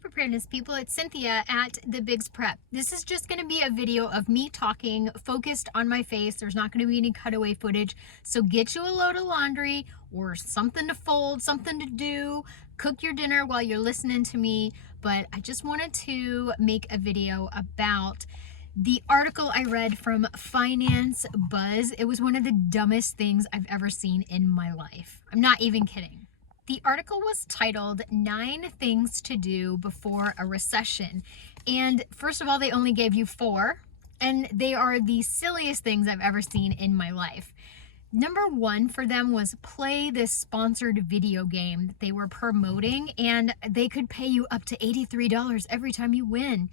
preparedness people, it's Cynthia at The Bigs Prep. This is just going to be a video of me talking focused on my face. There's not going to be any cutaway footage. So get you a load of laundry or something to fold, something to do, cook your dinner while you're listening to me. But I just wanted to make a video about the article I read from Finance Buzz. It was one of the dumbest things I've ever seen in my life. I'm not even kidding. The article was titled 9 Things to Do Before a Recession. And first of all, they only gave you 4. And they are the silliest things I've ever seen in my life. Number 1 for them was play this sponsored video game that they were promoting, and they could pay you up to $83 every time you win.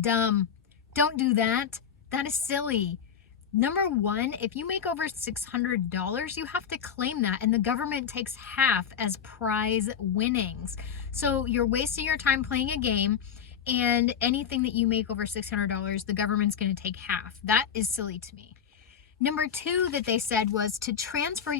Dumb. Don't do that. That is silly. Number 1, if you make over $600, you have to claim that, and the government takes half as prize winnings. So you're wasting your time playing a game, and anything that you make over $600, the government's going to take half. That is silly to me. Number 2 that they said was to transfer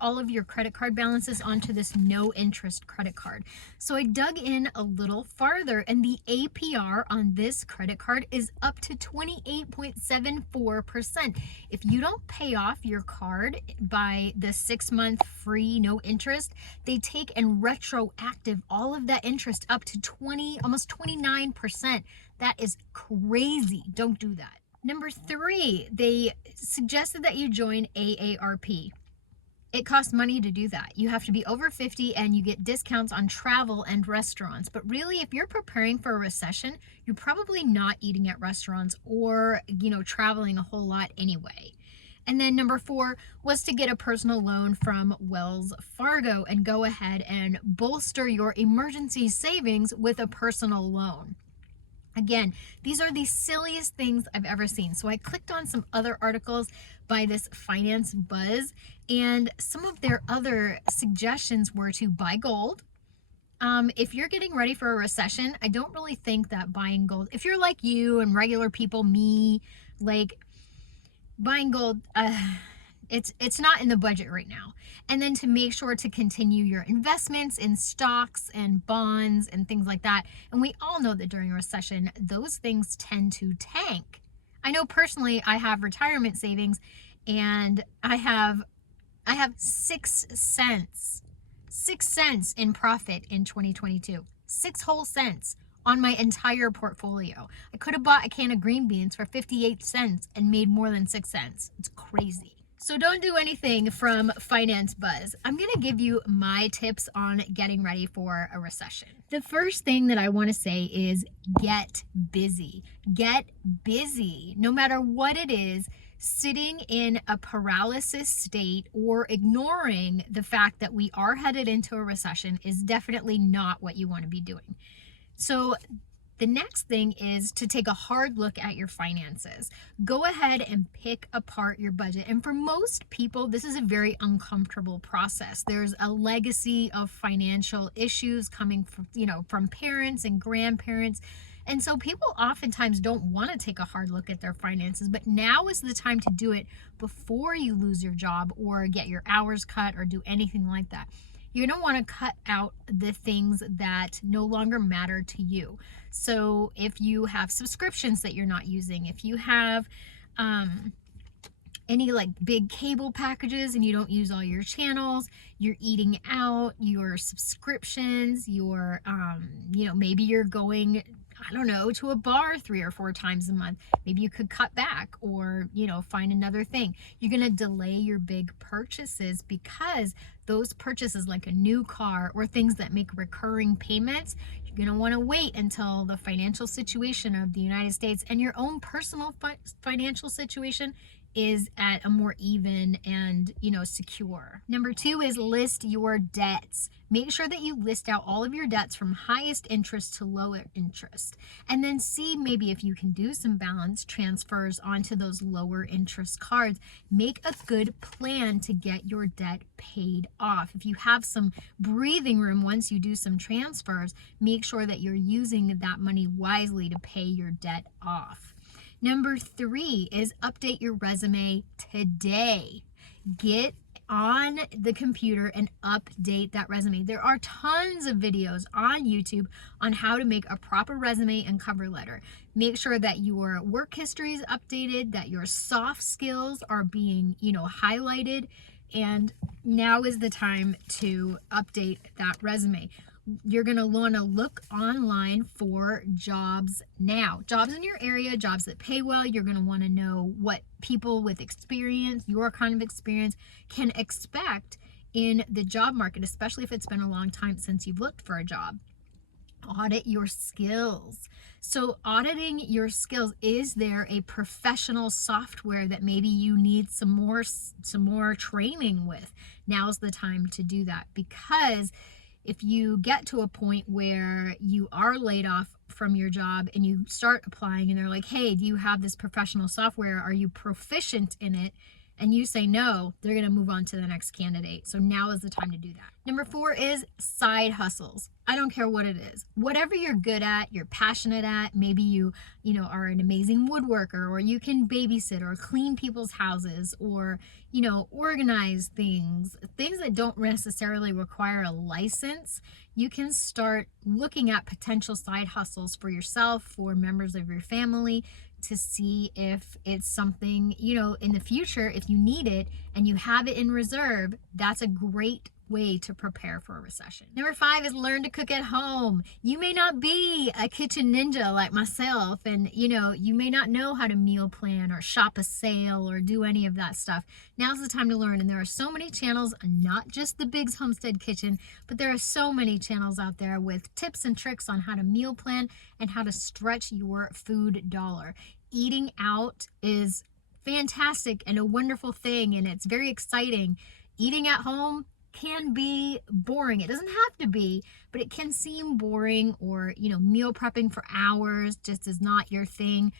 all of your credit card balances onto this no interest credit card. So I dug in a little farther, and the APR on this credit card is up to 28.74%. If you don't pay off your card by the 6-month free no interest, they take and retroactive all of that interest up to almost 29%. That is crazy. Don't do that. Number 3, they suggested that you join AARP. It costs money to do that. You have to be over 50 and you get discounts on travel and restaurants. But really, if you're preparing for a recession, you're probably not eating at restaurants or, traveling a whole lot anyway. And then number 4 was to get a personal loan from Wells Fargo and go ahead and bolster your emergency savings with a personal loan. Again, these are the silliest things I've ever seen. So I clicked on some other articles by this Finance Buzz, and some of their other suggestions were to buy gold. If you're getting ready for a recession, I don't really think that buying gold, if you're like you and regular people, me, like buying gold, it's not in the budget right now. And then to make sure to continue your investments in stocks and bonds and things like that. And we all know that during a recession, those things tend to tank. I know personally, I have retirement savings, and I have 6 cents in profit in 2022. 6 whole cents on my entire portfolio. I could have bought a can of green beans for 58 cents and made more than 6 cents. It's crazy. So don't do anything from Finance Buzz. I'm going to give you my tips on getting ready for a recession. The first thing that I want to say is get busy. Get busy. No matter what it is, sitting in a paralysis state or ignoring the fact that we are headed into a recession is definitely not what you want to be doing. So the next thing is to take a hard look at your finances. Go ahead and pick apart your budget. And for most people, this is a very uncomfortable process. There's a legacy of financial issues coming from parents and grandparents. And so people oftentimes don't want to take a hard look at their finances, but now is the time to do it before you lose your job or get your hours cut or do anything like that. You're going to want to cut out the things that no longer matter to you. So if you have subscriptions that you're not using, if you have any big cable packages and you don't use all your channels, you're eating out, your subscriptions, your, maybe you're going, to a bar 3 or 4 times a month. Maybe you could cut back or, find another thing. You're going to delay your big purchases because those purchases like a new car or things that make recurring payments, you're going to want to wait until the financial situation of the United States and your own personal financial situation is at a more even and, secure. Number 2 is list your debts. Make sure that you list out all of your debts from highest interest to lower interest. And then see maybe if you can do some balance transfers onto those lower interest cards. Make a good plan to get your debt paid off. If you have some breathing room once you do some transfers, make sure that you're using that money wisely to pay your debt off. Number 3 is update your resume today. Get on the computer and update that resume. There are tons of videos on YouTube on how to make a proper resume and cover letter. Make sure that your work history is updated, that your soft skills are being, highlighted, and now is the time to update that resume. You're going to want to look online for jobs now. Jobs in your area, jobs that pay well. You're going to want to know what people with experience, your kind of experience, can expect in the job market, especially if it's been a long time since you've looked for a job. Audit your skills. So auditing your skills, is there a professional software that maybe you need some more training with? Now's the time to do that, because if you get to a point where you are laid off from your job and you start applying and they're like, hey, do you have this professional software? Are you proficient in it? And you say no, they're going to move on to the next candidate. So now is the time to do that. Number 4 is side hustles. I don't care what it is. Whatever you're good at, you're passionate at, maybe you are an amazing woodworker, or you can babysit or clean people's houses, or, organize things that don't necessarily require a license. You can start looking at potential side hustles for yourself, for members of your family, to see if it's something, in the future, if you need it and you have it in reserve. That's a great way to prepare for a recession. Number 5 is learn to cook at home. You may not be a kitchen ninja like myself, and you may not know how to meal plan or shop a sale or do any of that stuff. Now's the time to learn, and there are so many channels, not just the Big's Homestead Kitchen, but there are so many channels out there with tips and tricks on how to meal plan and how to stretch your food dollar. Eating out is fantastic and a wonderful thing, and it's very exciting. Eating at home can be boring. It doesn't have to be, but it can seem boring, or meal prepping for hours just is not your thing.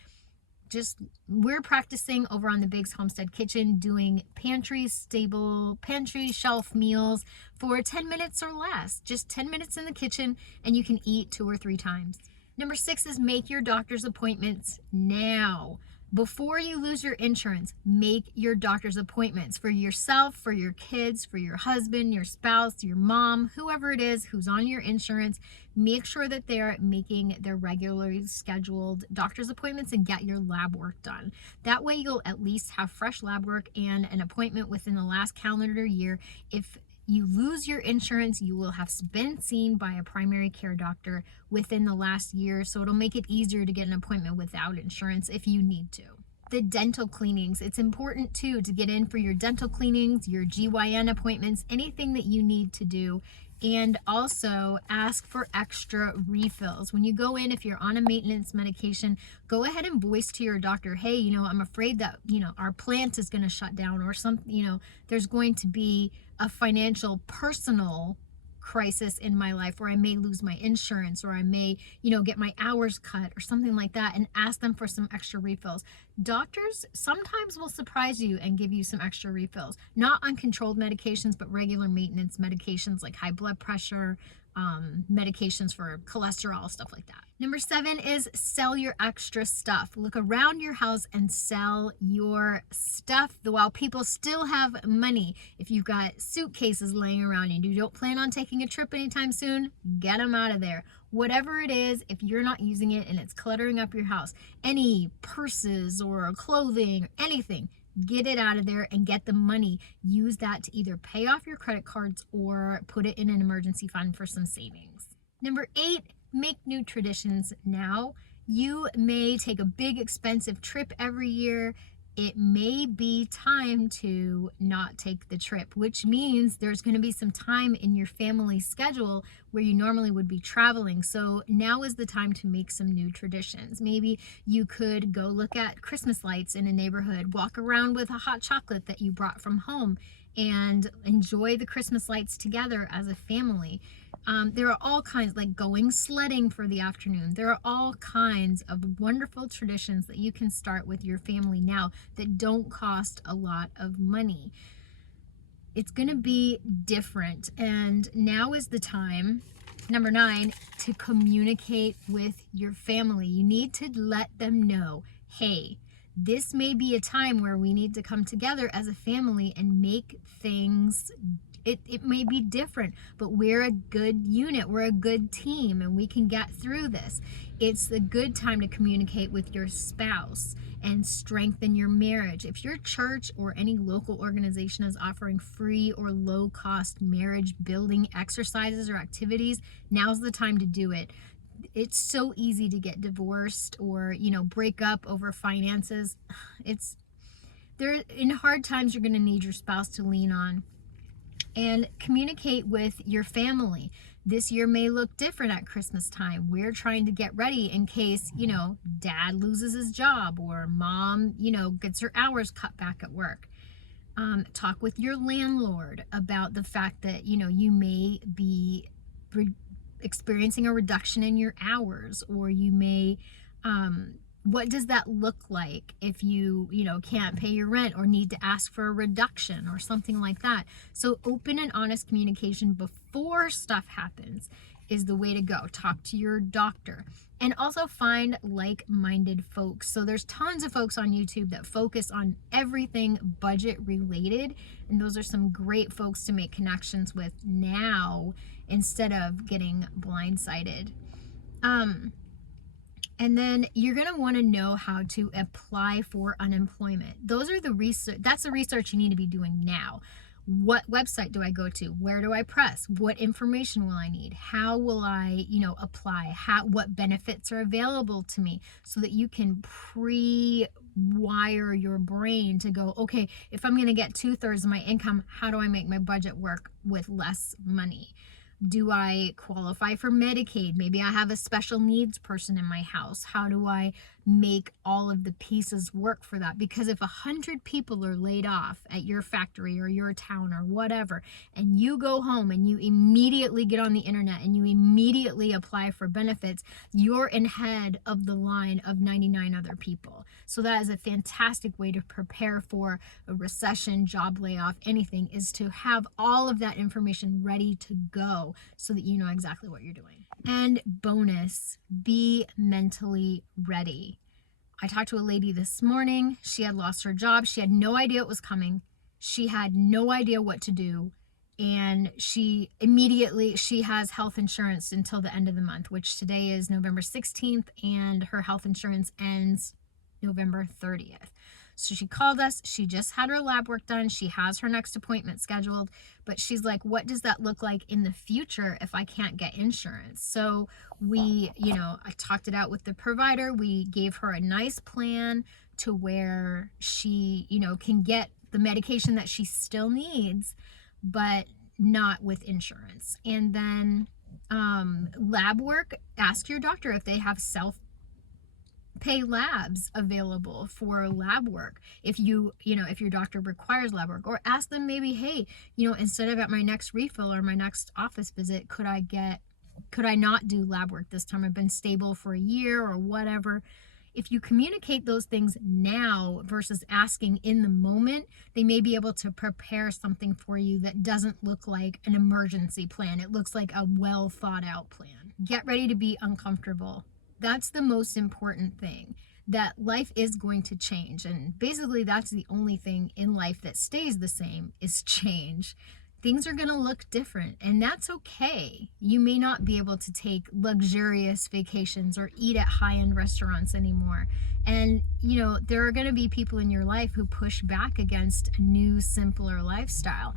We're practicing over on the Big's Homestead Kitchen, doing pantry shelf meals for 10 minutes or less. Just 10 minutes in the kitchen and you can eat 2 or 3 times. Number 6 is make your doctor's appointments now. Before you lose your insurance, make your doctor's appointments for yourself, for your kids, for your husband, your spouse, your mom, whoever it is who's on your insurance. Make sure that they're making their regularly scheduled doctor's appointments and get your lab work done. That way you'll at least have fresh lab work and an appointment within the last calendar year. If you lose your insurance, you will have been seen by a primary care doctor within the last year, so it'll make it easier to get an appointment without insurance if you need to. The dental cleanings, it's important too to get in for your dental cleanings, your GYN appointments, anything that you need to do. And also ask for extra refills. When you go in, if you're on a maintenance medication, go ahead and voice to your doctor, hey, I'm afraid that, our plant is going to shut down, or there's going to be a financial, personal crisis in my life, or I may lose my insurance, or I may, get my hours cut or something like that, and ask them for some extra refills. Doctors sometimes will surprise you and give you some extra refills, not uncontrolled medications, but regular maintenance medications like high blood pressure, medications for cholesterol, stuff like that. Number 7 is sell your extra stuff. Look around your house and sell your stuff while people still have money. If you've got suitcases laying around and you don't plan on taking a trip anytime soon, get them out of there. Whatever it is, if you're not using it and it's cluttering up your house, any purses or clothing or anything, get it out of there and get the money. Use that to either pay off your credit cards or put it in an emergency fund for some savings. Number 8, make new traditions now. You may take a big expensive trip every year. It may be time to not take the trip, which means there's going to be some time in your family schedule where you normally would be traveling. So now is the time to make some new traditions. Maybe you could go look at Christmas lights in a neighborhood, walk around with a hot chocolate that you brought from home, and enjoy the Christmas lights together as a family. There are all kinds, like going sledding for the afternoon. There are all kinds of wonderful traditions that you can start with your family now that don't cost a lot of money. It's going to be different, and now is the time, number 9, to communicate with your family. You need to let them know, hey, this may be a time where we need to come together as a family and make things, it may be different, but we're a good unit, we're a good team, and we can get through this. It's the good time to communicate with your spouse and strengthen your marriage. If your church or any local organization is offering free or low cost marriage building exercises or activities, now's the time to do it. It's so easy to get divorced or, break up over finances. It's there in hard times, you're going to need your spouse to lean on. And communicate with your family. This year may look different at Christmas time. We're trying to get ready in case, dad loses his job or mom, gets her hours cut back at work. Talk with your landlord about the fact that, you may be experiencing a reduction in your hours, or you may, what does that look like if you can't pay your rent or need to ask for a reduction or something like that. So open and honest communication before stuff happens is the way to go. Talk to your doctor, and also find like-minded folks. So there's tons of folks on YouTube that focus on everything budget related, and those are some great folks to make connections with now instead of getting blindsided. And then you're going to want to know how to apply for unemployment. Those are the research. That's the research you need to be doing now. What website do I go to? Where do I press? What information will I need? How will I, apply? What benefits are available to me, so that you can pre-wire your brain to go, okay, if I'm going to get 2/3 of my income, how do I make my budget work with less money? Do I qualify for Medicaid? Maybe I have a special needs person in my house. How do I make all of the pieces work for that? Because if 100 people are laid off at your factory or your town or whatever, and you go home and you immediately get on the internet and you immediately apply for benefits, you're ahead of the line of 99 other people. So that is a fantastic way to prepare for a recession, job layoff, anything, is to have all of that information ready to go so that you know exactly what you're doing. And bonus, be mentally ready. I talked to a lady this morning. She had lost her job. She had no idea it was coming. She had no idea what to do. And she has health insurance until the end of the month, which today is November 16th, and her health insurance ends November 30th. So she called us. She just had her lab work done. She has her next appointment scheduled, but she's like, what does that look like in the future if I can't get insurance? So I talked it out with the provider. We gave her a nice plan to where she, can get the medication that she still needs, but not with insurance. And then lab work, ask your doctor if they have self-pay labs available for lab work. If if your doctor requires lab work, or ask them maybe, hey, instead of at my next refill or my next office visit, could I not do lab work this time? I've been stable for a year or whatever. If you communicate those things now versus asking in the moment, they may be able to prepare something for you that doesn't look like an emergency plan. It looks like a well thought out plan. Get ready to be uncomfortable. That's the most important thing, that life is going to change. And basically that's the only thing in life that stays the same is change. Things are going to look different, and that's okay. You may not be able to take luxurious vacations or eat at high-end restaurants anymore. And, there are going to be people in your life who push back against a new, simpler lifestyle.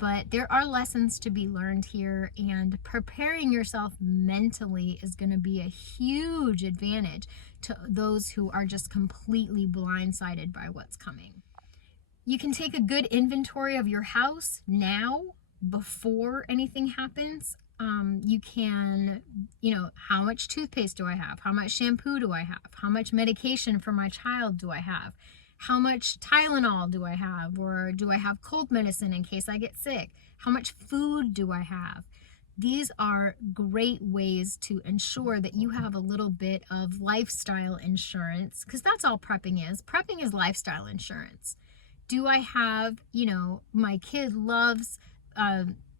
But there are lessons to be learned here, and preparing yourself mentally is going to be a huge advantage to those who are just completely blindsided by what's coming. You can take a good inventory of your house now before anything happens. You can, how much toothpaste do I have? How much shampoo do I have? How much medication for my child do I have? How much Tylenol do I have? Or do I have cold medicine in case I get sick? How much food do I have? These are great ways to ensure that you have a little bit of lifestyle insurance, because that's all prepping is. Prepping is lifestyle insurance. Do I have, my kid loves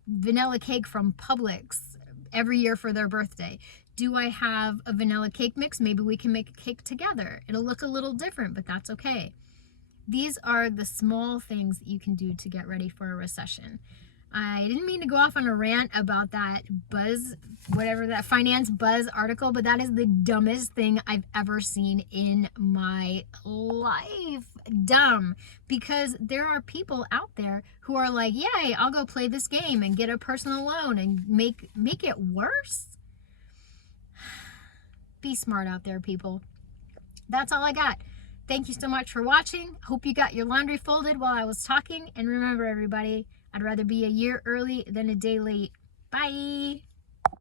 vanilla cake from Publix every year for their birthday. Do I have a vanilla cake mix? Maybe we can make a cake together. It'll look a little different, but that's okay. These are the small things that you can do to get ready for a recession. I didn't mean to go off on a rant about that buzz, whatever that finance buzz article, but that is the dumbest thing I've ever seen in my life. Dumb. Because there are people out there who are like, yay, I'll go play this game and get a personal loan and make it worse. Be smart out there, people. That's all I got. Thank you so much for watching. Hope you got your laundry folded while I was talking. And remember, everybody, I'd rather be a year early than a day late. Bye.